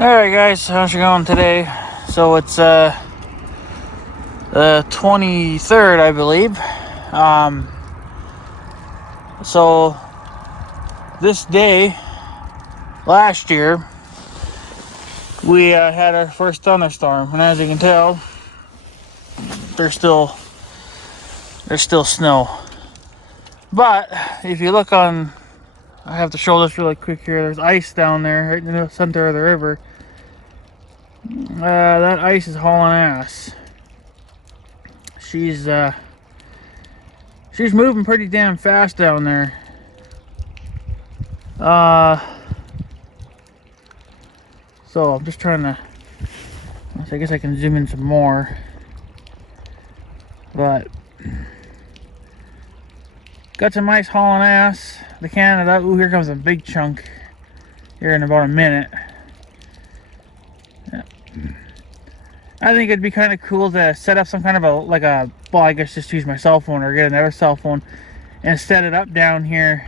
Alright guys, how's it going today? So it's the 23rd, I believe. So this day last year we had our first thunderstorm, and as you can tell, there's still snow. But if you look on, I have to show this really quick here. There's ice down there right in the center of the river. That ice is hauling ass. She's moving pretty damn fast down there. So I'm just trying to, I guess I can zoom in some more. But got some ice hauling ass. The Canada. Ooh, here comes a big chunk here in about a minute. Yeah. I think it'd be kind of cool to set up some kind of well, I guess just use my cell phone or get another cell phone and set it up down here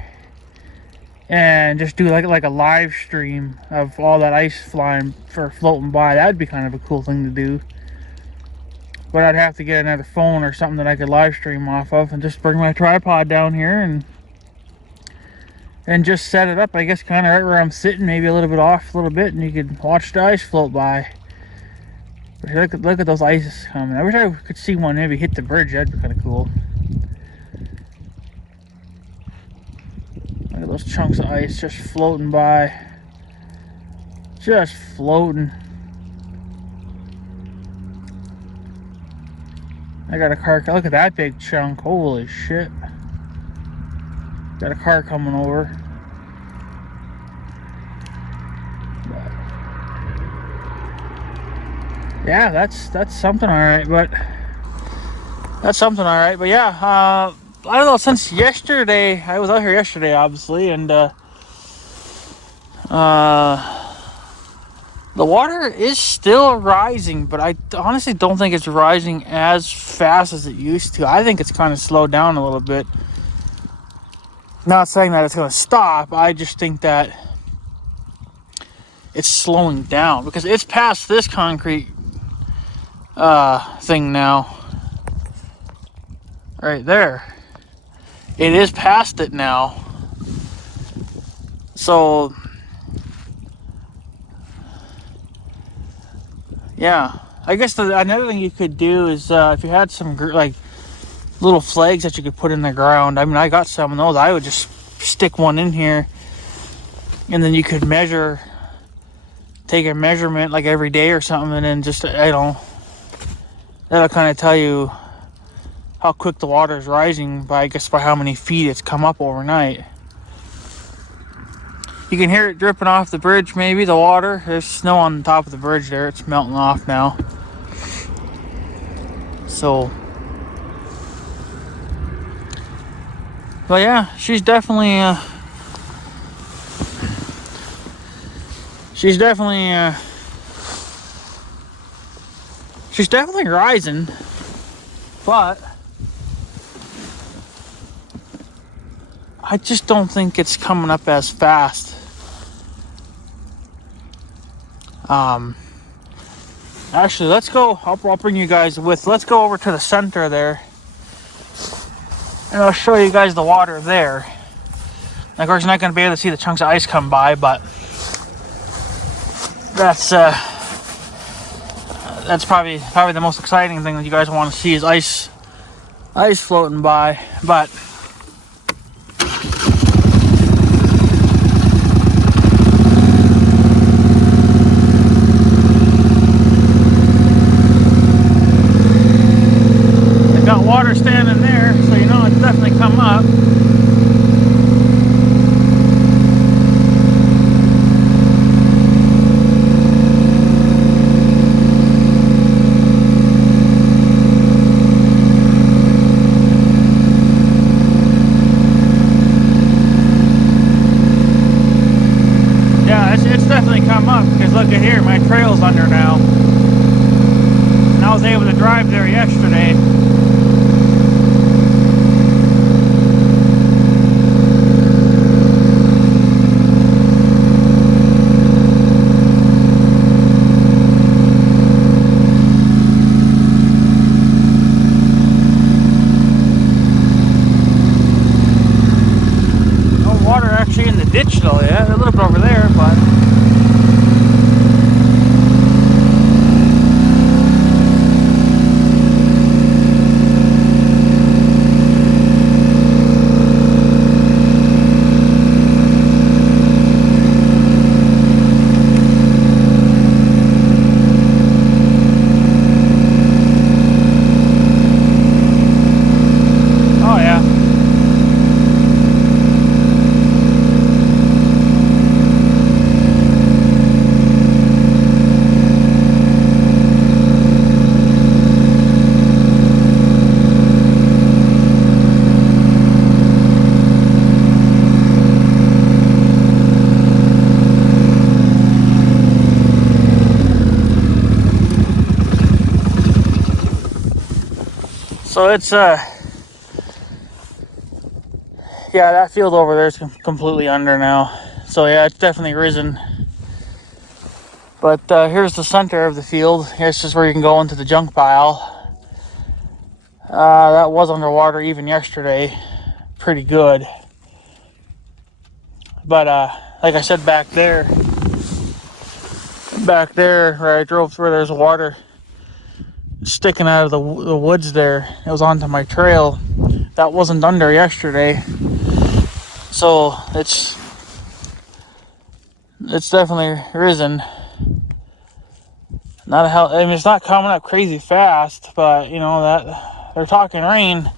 and just do like a live stream of all that ice floating by. That'd be kind of a cool thing to do. But I'd have to get another phone or something that I could live stream off of, and just bring my tripod down here and just set it up, I guess, kind of right where I'm sitting, maybe a little bit off a little bit, and you could watch the ice float by. But look at those ices coming. I wish I could see one maybe hit the bridge. That'd be kind of cool. Look at those chunks of ice just floating by. Just floating. I got a car. Look at that big chunk. Holy shit. Got a car coming over. Yeah, that's something, all right. But that's something, all right. But yeah, I don't know. Since yesterday, I was out here yesterday, obviously, and the water is still rising, but I honestly don't think it's rising as fast as it used to. I think it's kind of slowed down a little bit. Not saying that it's going to stop. I just think that it's slowing down because it's past this concrete thing now. Right there. It is past it now. So yeah, I guess another thing you could do is if you had some little flags that you could put in the ground. I mean, I got some of those. I would just stick one in here, and then you could take a measurement like every day or something, and then just, that'll kind of tell you how quick the water is rising by how many feet it's come up overnight. You can hear it dripping off the bridge, maybe, the water. There's snow on the top of the bridge there. It's melting off now. So, but yeah, she's definitely rising, but I just don't think it's coming up as fast. Actually, let's go. I'll bring you guys with. Let's go over to the center there, and I'll show you guys the water there. And of course, you're not going to be able to see the chunks of ice come by, but that's probably the most exciting thing that you guys want to see is ice floating by. But water standing there, so you know it's definitely come up. Yeah, it's definitely come up, because look at here, my trail's under now. And I was able to drive there yesterday. Marshall, yeah, a little bit over there, but oh yeah. So it's yeah, that field over there is completely under now. So yeah, it's definitely risen. But here's the center of the field. This is where you can go into the junk pile. That was underwater even yesterday. Pretty good. But like I said, back there where I drove through, there's water sticking out of the woods there. It was onto my trail. That wasn't under yesterday. So it's definitely risen. Not a hell. I mean, it's not coming up crazy fast, but you know that they're talking rain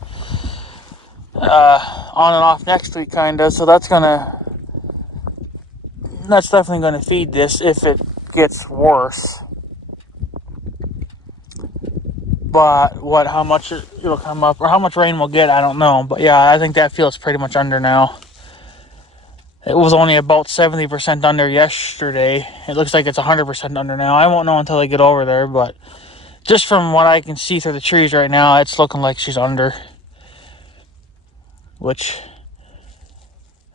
on and off next week, kinda. So that's definitely gonna feed this if it gets worse. But how much it'll come up or how much rain we'll get, I don't know. But yeah, I think that field's pretty much under now. It was only about 70% under yesterday. It looks like it's 100% under now. I won't know until I get over there, but just from what I can see through the trees right now, it's looking like she's under. Which,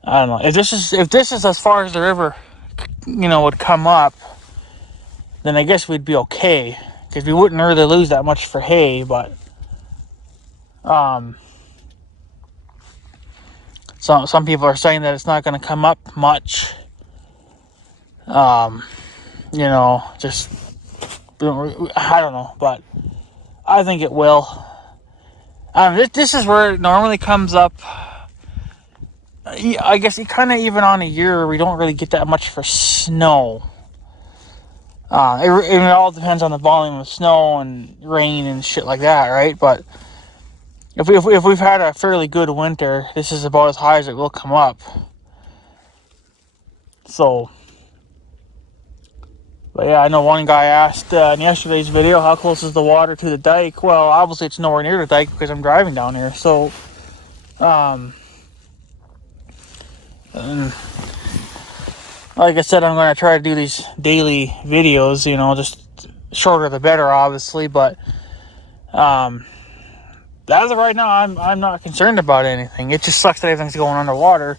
I don't know. If this is as far as the river, would come up, then I guess we'd be okay. Because we wouldn't really lose that much for hay, but some people are saying that it's not going to come up much. Just I don't know, but I think it will. This is where it normally comes up. I guess kind of even on a year we don't really get that much for snow. It all depends on the volume of snow and rain and shit like that, right? But if we've had a fairly good winter, this is about as high as it will come up. So, but yeah, I know one guy asked in yesterday's video, how close is the water to the dike? Well, obviously it's nowhere near the dike because I'm driving down here. So, like I said, I'm going to try to do these daily videos, just shorter the better, obviously, but as of right now, I'm not concerned about anything. It just sucks that everything's going underwater,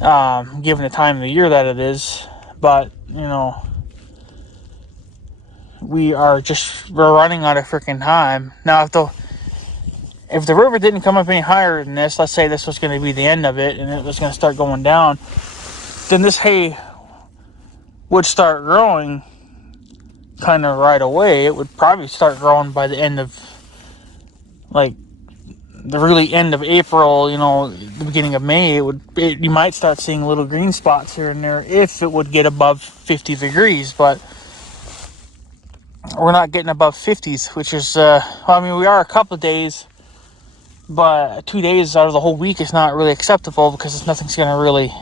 given the time of the year that it is. But we're running out of freaking time now. If the river didn't come up any higher than this, let's say this was going to be the end of it, and it was going to start going down, then this hay would start growing kind of right away. It would probably start growing by the end of, like, the really end of April, the beginning of May. You might start seeing little green spots here and there if it would get above 50 degrees, but we're not getting above 50s, which is, we are a couple of days, but 2 days out of the whole week is not really acceptable because nothing's going to really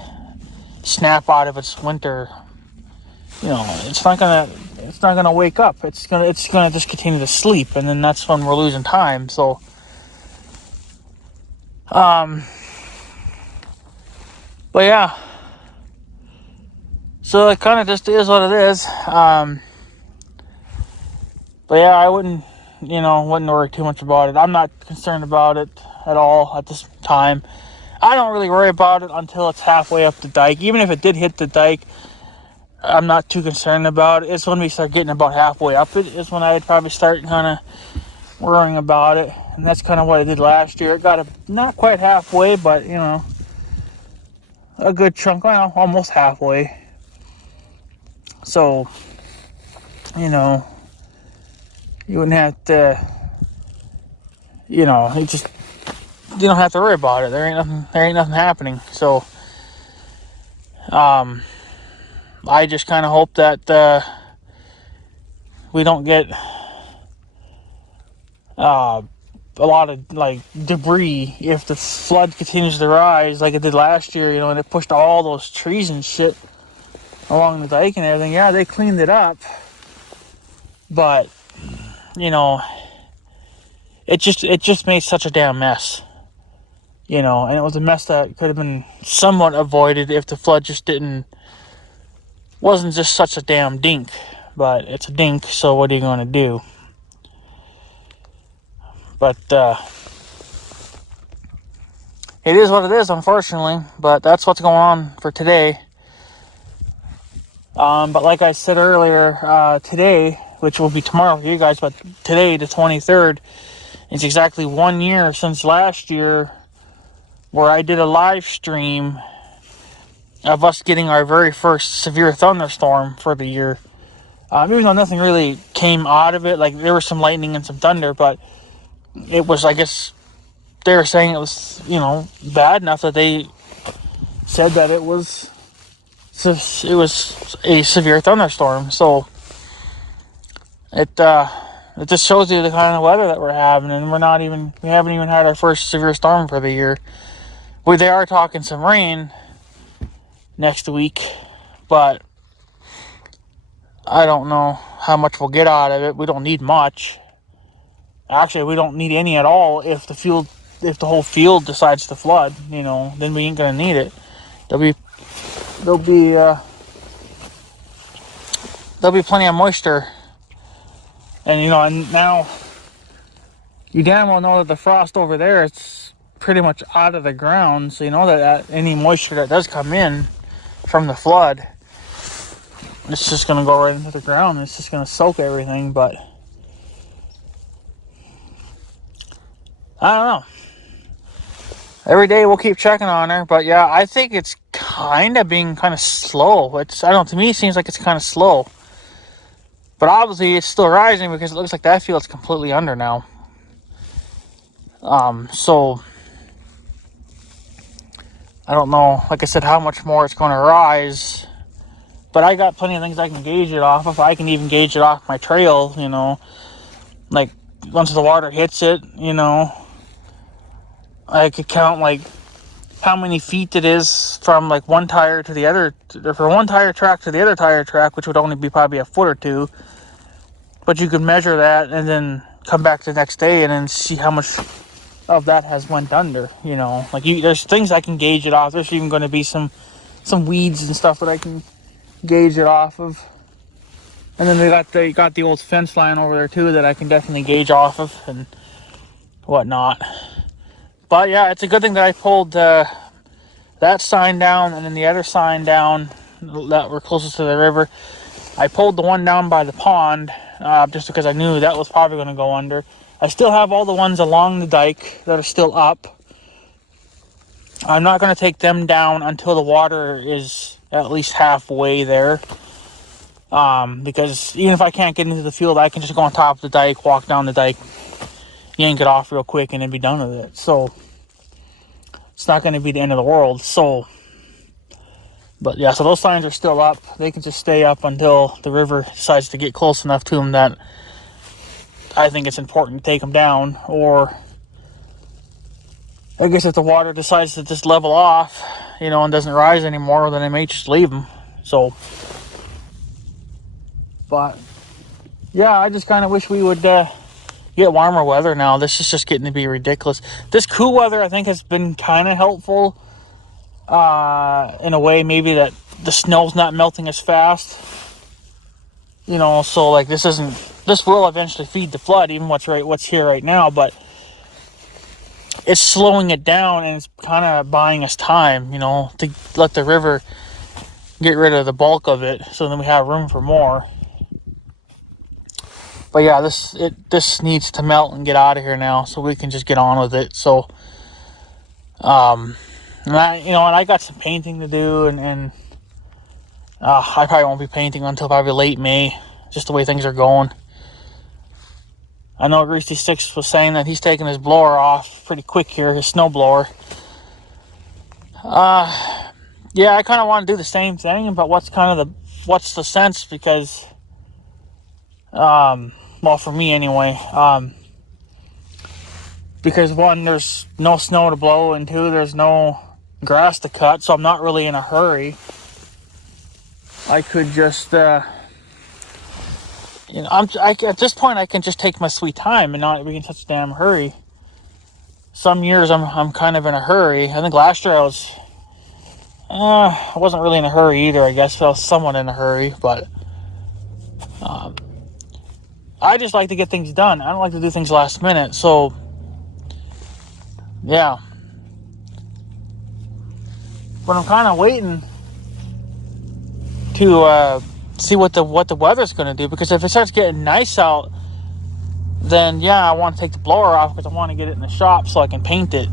snap out of its winter. It's not gonna wake up. It's gonna just continue to sleep, and then that's when we're losing time. So, but yeah. So it kind of just is what it is. But yeah, I wouldn't worry too much about it. I'm not concerned about it at all at this time. I don't really worry about it until it's halfway up the dike. Even if it did hit the dike, I'm not too concerned about it. It's when we start getting about halfway up it is when I'd probably start kind of worrying about it. And that's kind of what I did last year. It got not quite halfway, but a good chunk, well, almost halfway. So, you know, you wouldn't have to, you know, you don't have to worry about it. There ain't nothing happening. So, I just kind of hope that we don't get a lot of like debris if the flood continues to rise like it did last year, you know, and it pushed all those trees and shit along the dike and everything. Yeah, they cleaned it up, but you know, it just made such a damn mess, you know, and it was a mess that could have been somewhat avoided if the flood just wasn't just such a damn dink. But it's a dink, so what are you going to do? But it is what it is, unfortunately. But that's what's going on for today. But like I said earlier, today, which will be tomorrow for you guys, but today, the 23rd, it's exactly 1 year since last year where I did a live stream of us getting our very first severe thunderstorm for the year. Even though nothing really came out of it, like there was some lightning and some thunder, but it was, I guess, they were saying it was, you know, bad enough that they said that it was a severe thunderstorm. So it just shows you the kind of weather that we're having, and we haven't even had our first severe storm for the year. They are talking some rain next week, but I don't know how much we'll get out of it. We don't need much. Actually, we don't need any at all if the whole field decides to flood, you know, then we ain't gonna need it. There'll be plenty of moisture. And you know, and now you damn well know that the frost over there is pretty much out of the ground, so you know that any moisture that does come in from the flood, it's just gonna go right into the ground. It's just gonna soak everything. But I don't know. Every day we'll keep checking on her, but yeah, I think it's kind of being kind of slow. To me, it seems like it's kind of slow. But obviously, it's still rising because it looks like that field's completely under now. So I don't know, like I said, how much more it's going to rise. But I got plenty of things I can gauge it off of. I can even gauge it off my trail, you know. Like, once the water hits it, you know, I could count, like, how many feet it is from, like, one tire to the other, from one tire track to the other tire track, which would only be probably a foot or two. But you could measure that and then come back the next day and then see how much of that has went under, you know. Like, there's things I can gauge it off. There's even going to be some weeds and stuff that I can gauge it off of. And then they got the old fence line over there, too, that I can definitely gauge off of and whatnot. But yeah, it's a good thing that I pulled that sign down and then the other sign down that were closest to the river. I pulled the one down by the pond just because I knew that was probably going to go under. I still have all the ones along the dike that are still up. I'm not going to take them down until the water is at least halfway there. Because even if I can't get into the field, I can just go on top of the dike, walk down the dike, yank it off real quick, and then be done with it. So it's not going to be the end of the world. So, but yeah, so those signs are still up. They can just stay up until the river decides to get close enough to them that I think it's important to take them down. Or I guess if the water decides to just level off, you know, and doesn't rise anymore, then I may just leave them. So, but yeah, I just kind of wish we would get warmer weather now. This is just getting to be ridiculous. This cool weather, I think, has been kind of helpful in a way, maybe that the snow's not melting as fast. You know, so like this will eventually feed the flood, even what's here right now, but it's slowing it down and it's kind of buying us time, you know, to let the river get rid of the bulk of it, so then we have room for more. But yeah, this needs to melt and get out of here now, so we can just get on with it. So, And I got some painting to do, and I probably won't be painting until probably late May, just the way things are going. I know Greasy Six was saying that he's taking his blower off pretty quick here, his snow blower. Yeah, I kind of want to do the same thing, but what's the sense? Because, well, for me anyway, because one, there's no snow to blow, and two, there's no grass to cut, so I'm not really in a hurry. I could just, at this point, I can just take my sweet time and not be in such a damn hurry. Some years I'm kind of in a hurry. I think last year I wasn't really in a hurry either. I guess I was somewhat in a hurry, but I just like to get things done. I don't like to do things last minute. So yeah, but I'm kind of waiting to see what the weather's going to do, because if it starts getting nice out, then yeah, I want to take the blower off because I want to get it in the shop so I can paint it.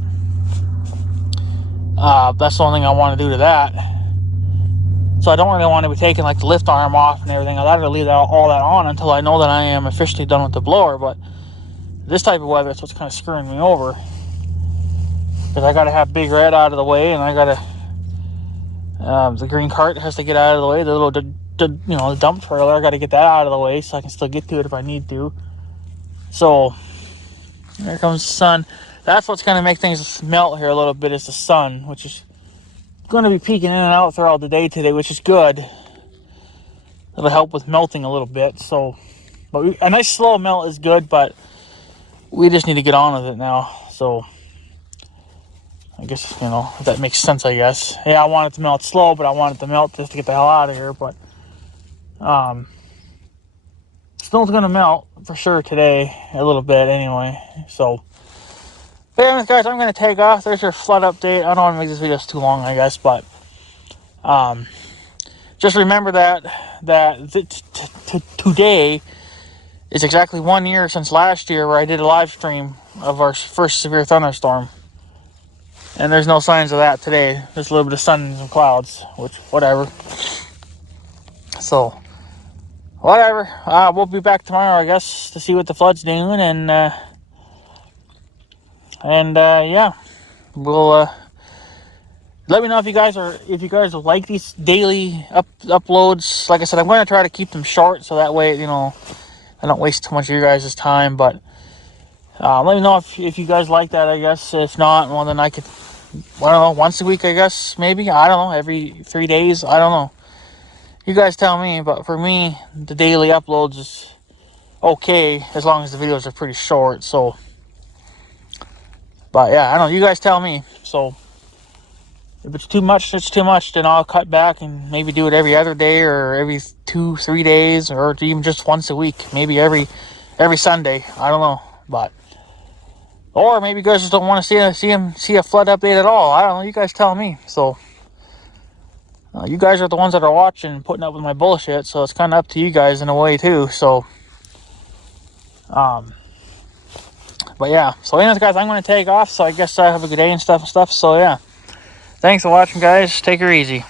That's the only thing I want to do to that. So I don't really want to be taking like the lift arm off and everything. I'd rather leave all that on until I know that I am officially done with the blower. But this type of weather is what's kind of screwing me over, because I got to have Big Red out of the way, and I got to the green cart has to get out of the way. The little the dump trailer, I got to get that out of the way so I can still get to it if I need to. So there comes the sun. That's what's going to make things melt here a little bit, is the sun, which is going to be peeking in and out throughout the day today, which is good. It'll help with melting a little bit. So, but a nice slow melt is good, but we just need to get on with it now. So I guess, if that makes sense, I guess. Yeah, I want it to melt slow, but I want it to melt just to get the hell out of here. But snow's going to melt for sure today, a little bit anyway. So, but anyways, guys, I'm going to take off. There's your flood update. I don't want to make this video too long, I guess, but just remember that today is exactly 1 year since last year where I did a live stream of our first severe thunderstorm. And there's no signs of that today. Just a little bit of sun and some clouds, which, whatever. So, whatever. We'll be back tomorrow, I guess, to see what the flood's doing. And yeah, we'll let me know if you guys like these daily uploads. Like I said, I'm going to try to keep them short so that way, I don't waste too much of your guys' time. But let me know if you guys like that, I guess. If not, well, then I don't know, once a week, I guess, maybe. I don't know, every 3 days. I don't know. You guys tell me. But for me, the daily uploads is okay as long as the videos are pretty short. So, but yeah, I don't know. You guys tell me. So, if it's too much, it's too much. Then I'll cut back and maybe do it every other day, or every 2-3 days, or even just once a week. Maybe every Sunday. I don't know. But or maybe you guys just don't want to see a flood update at all. I don't know. You guys tell me. So you guys are the ones that are watching and putting up with my bullshit. So it's kind of up to you guys in a way too. So but yeah. So anyways, guys, I'm going to take off. So I guess I have a good day and stuff. So yeah. Thanks for watching, guys. Take her easy.